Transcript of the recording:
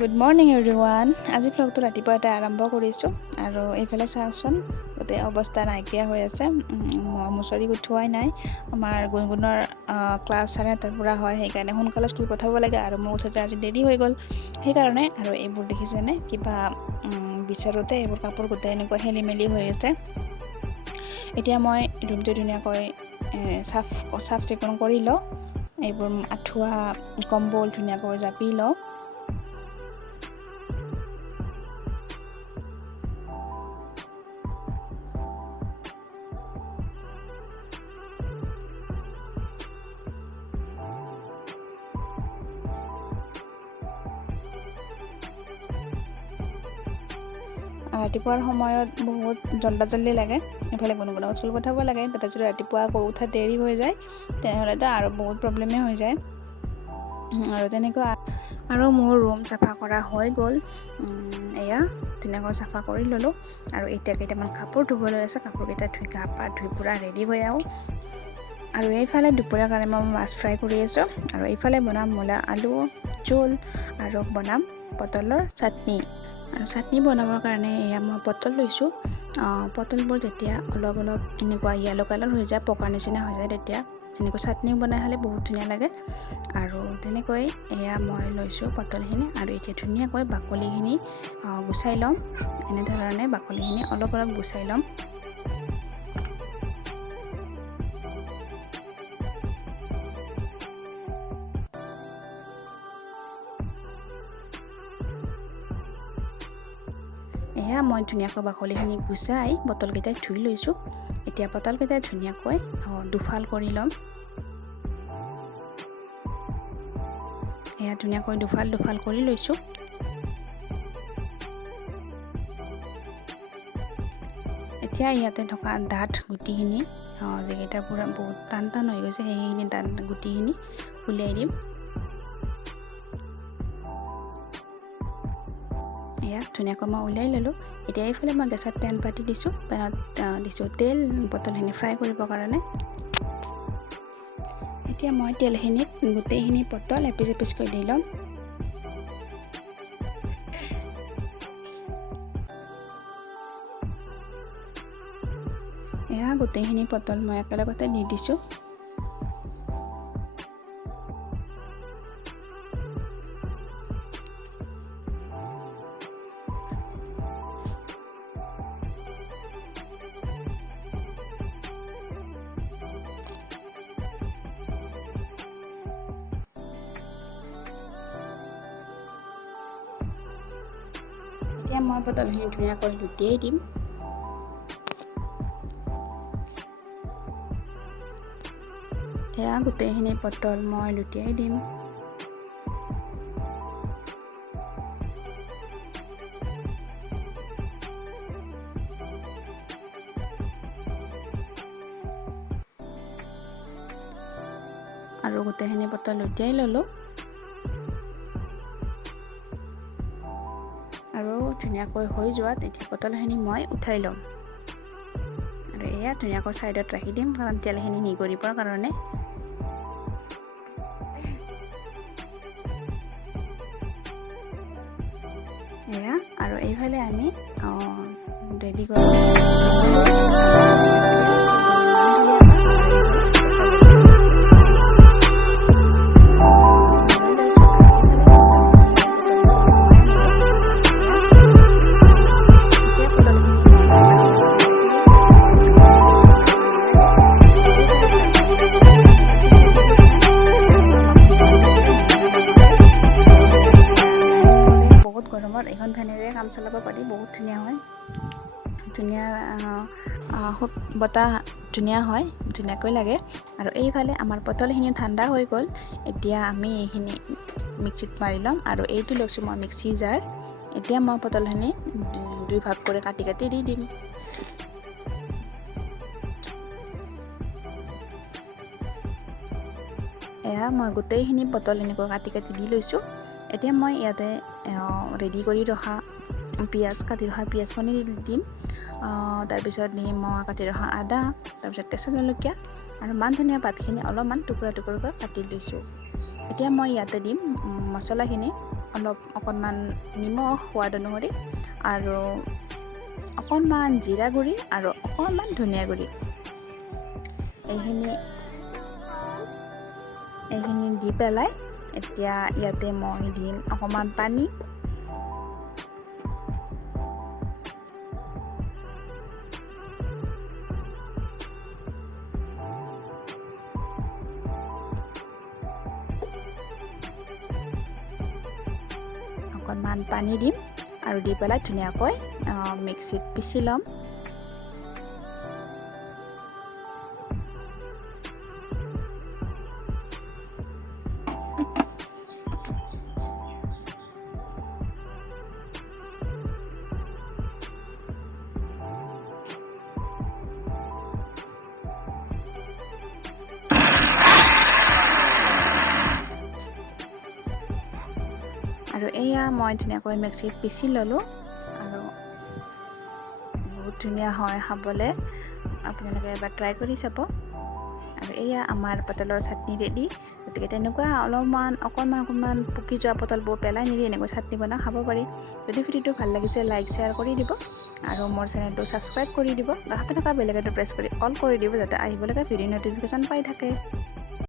Good morning everyone. আজি ব্লগটো ৰাতিপুৱাতে আৰম্ভ কৰিছোঁ আৰু এইফালে চাওকচোন গোটেই অৱস্থা নাইকিয়া হৈ আছে। মুচৰি উঠোৱাই নাই। আমাৰ গুণগুণৰ ক্লাছ 9:30 পৰা হয়, সেইকাৰণে সোনকালে স্কুল পঠাব লাগে আৰু মোৰ উঠোতে আজি দেৰি হৈ গ'ল সেইকাৰণে। আৰু এইবোৰ দেখিছেনে, কিবা বিচাৰোঁতে এইবোৰ কাপোৰ গোটেই এনেকুৱা খেলি মেলি হৈ আছে। এতিয়া মই ৰুমটো ধুনীয়াকৈ চাফ চিকুণ কৰি লওঁ। এইবোৰ আঁঠুৱা কম্বল ধুনীয়াকৈ জাপি লওঁ। ৰাতিপুৱাৰ সময়ত বহুত জল্দি লাগে। এইফালে গুণগুণক স্কুল পঠাব লাগে, তাতে যদি ৰাতিপুৱা আকৌ উঠা দেৰি হৈ যায় তেনেহ'লেতো আৰু বহুত প্ৰব্লেমেই হৈ যায়। আৰু তেনেকুৱা আৰু মোৰ ৰুম চাফা কৰা হৈ গ'ল। এয়া ধুনীয়াকৈ চাফা কৰি ল'লোঁ আৰু এতিয়া কেইটামান কাপোৰ ধুবলৈ আছে। কাপোৰকেইটা ধুই গা পা ধুই পূৰা ৰেডি হৈ আহোঁ। আৰু এইফালে দুপৰীয়াৰ কাৰণে মই মাছ ফ্ৰাই কৰি আছোঁ আৰু এইফালে বনাম মূলা আলু জোল আৰু বনাম পটলৰ চাটনি। আৰু চাটনি বনাবৰ কাৰণে এয়া মই পটল লৈছোঁ। পটলবোৰ যেতিয়া অলপ এনেকুৱা য়েলো কালাৰ হৈ যায়, পকাৰ নিচিনা হৈ যায়, তেতিয়া এনেকৈ চাটনি বনাই হ'লে বহুত ধুনীয়া লাগে। আৰু তেনেকৈ এয়া মই লৈছোঁ পটলখিনি আৰু এতিয়া ধুনীয়াকৈ বাকলিখিনি গুচাই ল'ম। এনেধৰণে বাকলিখিনি অলপ গুচাই ল'ম। এয়া মই ধুনীয়াকৈ বাকলিখিনি গুচাই পটলকেইটা ধুই লৈছোঁ। এতিয়া পটলকেইটা ধুনীয়াকৈ দুফাল কৰি ল'ম। এয়া ধুনীয়াকৈ দুফাল কৰি লৈছোঁ। এতিয়া ইয়াতে থকা ডাঠ গুটিখিনি, যিকেইটা পূৰা বহুত টান হৈ গৈছে, সেইখিনি গুটিখিনি উলিয়াই দিম। এয়া ধুনীয়াকৈ মই উলিয়াই ল'লোঁ। এতিয়া এইফালে মই গেছত পেন পাতি দিছোঁ। পেনত দিছোঁ তেল পটলখিনি ফ্ৰাই কৰিবৰ কাৰণে। এতিয়া মই তেলখিনিত গোটেইখিনি পটল এপিচ এপিচকৈ দি ল'ম। এয়া গোটেইখিনি পটল মই একেলগতে দি দিছোঁ। এতিয়া মই পটলখিনি ধুনীয়াকৈ লুটিয়াই দিম। এয়া গোটেইখিনি পটল মই লুটিয়াই দিম। আৰু গোটেইখিনি পটল লুটিয়াই ল'লোঁ। আৰু ধুনীয়াকৈ হৈ যোৱাত এতিয়া পটলখিনি মই উঠাই ল'ম। আৰু এয়া ধুনীয়াকৈ ছাইডত ৰাখি দিম, কাৰণ তেলখিনি নিগৰিবৰ কাৰণে। এয়া আৰু এইফালে আমি ৰেডি কৰোঁ নহৰু, আদা, এইফালে পিঁয়াজ, এইফালে মান ধনিয়া পাত আৰু এইফালে কেঁচা জলকীয়া। এইখিনি লৈ লৈছোঁ আৰু এইফালে পটলখিনি নমাই আনিলোঁ। এতিয়া পটলখিনি মই ঠাণ্ডা হ'বৰ কাৰণে ৰাখি দিম, কাৰণ গৰমত ইমান বেছি বনাব নালাগে। এইফালে চাওকচোন কিমান হৈছে টিকু ফেন, আৰু আমাক গুণগুণক দিছিলে গুণগুণৰ মামাকে। আৰু এয়া এতিয়া লাইন গ'লে বহুত গৰমত এইখন ফেনেৰে কাম চলাব পাৰি, বহুত ধুনীয়া হয়। খুব বতাহ ধুনীয়া হয়, ধুনীয়াকৈ লাগে। আৰু এইফালে আমাৰ পটলখিনি ঠাণ্ডা হৈ গ'ল। এতিয়া আমি এইখিনি মিক্সিত মাৰি ল'ম। আৰু এইটো লৈছোঁ মই মিক্সি জাৰ। এতিয়া মই পটলখিনি দুই ভাগ কৰি কাটি দি দিম। এয়া মই গোটেইখিনি পটল এনেকৈ কাটি দি লৈছোঁ। এতিয়া মই ইয়াতে ৰেডি কৰি ৰখা কাটি ৰখা পিঁয়াজখিনি দিম। তাৰপিছত দিম মই কাটি ৰখা আদা, তাৰপিছত কেঁচা জলকীয়া আৰু মান ধনিয়া পাতখিনি অলপমান টুকুৰা টুকুৰকৈ কাটি লৈছোঁ। এতিয়া মই ইয়াতে দিম মছলাখিনি, অকণমান নিমখ সোৱাদ অনুসৰি আৰু অকণমান জিৰা গুড়ি আৰু অকণমান ধনিয়া গুড়ি এইখিনি দি পেলাই এতিয়া ইয়াতে মই দিম অকণমান পানী। অকণমান পানী দিম আৰু দি পেলাই ধুনীয়াকৈ মিক্সিত পিচি ল'ম। আৰু এয়া মই ধুনীয়াকৈ মিক্সিত পিচি ল'লোঁ আৰু বহুত ধুনীয়া হয় খাবলৈ। আপোনালোকে এবাৰ ট্ৰাই কৰি চাব। আৰু এয়া আমাৰ পটলৰ চাটনি ৰেডি। গতিকে তেনেকুৱা অকণমান পকি যোৱা পটলবোৰ পেলাই নিদি এনেকৈ চাটনি বনাই খাব পাৰি। যদি ভিডিঅ'টো ভাল লাগিছে লাইক শ্বেয়াৰ কৰি দিব আৰু মোৰ চেনেলটো ছাবস্ক্ৰাইব কৰি দিব। কাষতে থকা বেল আইকনটো প্ৰেছ কৰি অল কৰি দিব যাতে আহিব লগা ভিডিঅ' ন'টিফিকেশ্যন পাই থাকে।